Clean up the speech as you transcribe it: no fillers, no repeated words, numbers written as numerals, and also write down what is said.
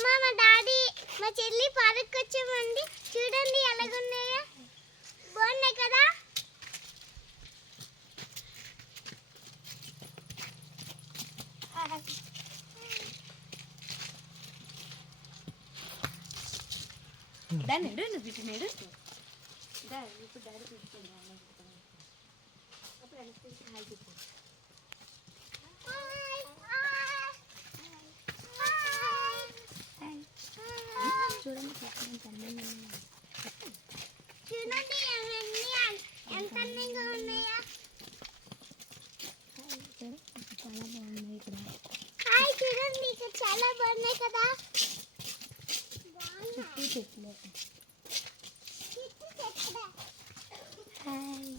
అమ్మ మా డాడీ మా చెల్లి పార్క్ వచ్చామండి. చూడండి ఎలాగున్నాయో, బాగున్నాయి కదా. దాన్ని నువ్వు పెట్టినాడు ఇప్పుడు డాడీ తీసుకున్నాను. అప్పుడు ఎలక్ట్రిసిటీ హాయ్ చెప్పు. చూడండి చూడండి ఎంత అందంగా ఉన్నాయా. చాలా బాగున్నాయి ఇక్కడ. హాయ్ చూడండి ఇక్కడ చాలా బాగున్నాయి కదా. చుట్టూ చెట్లు. చెట్లు చెట్లు. హాయ్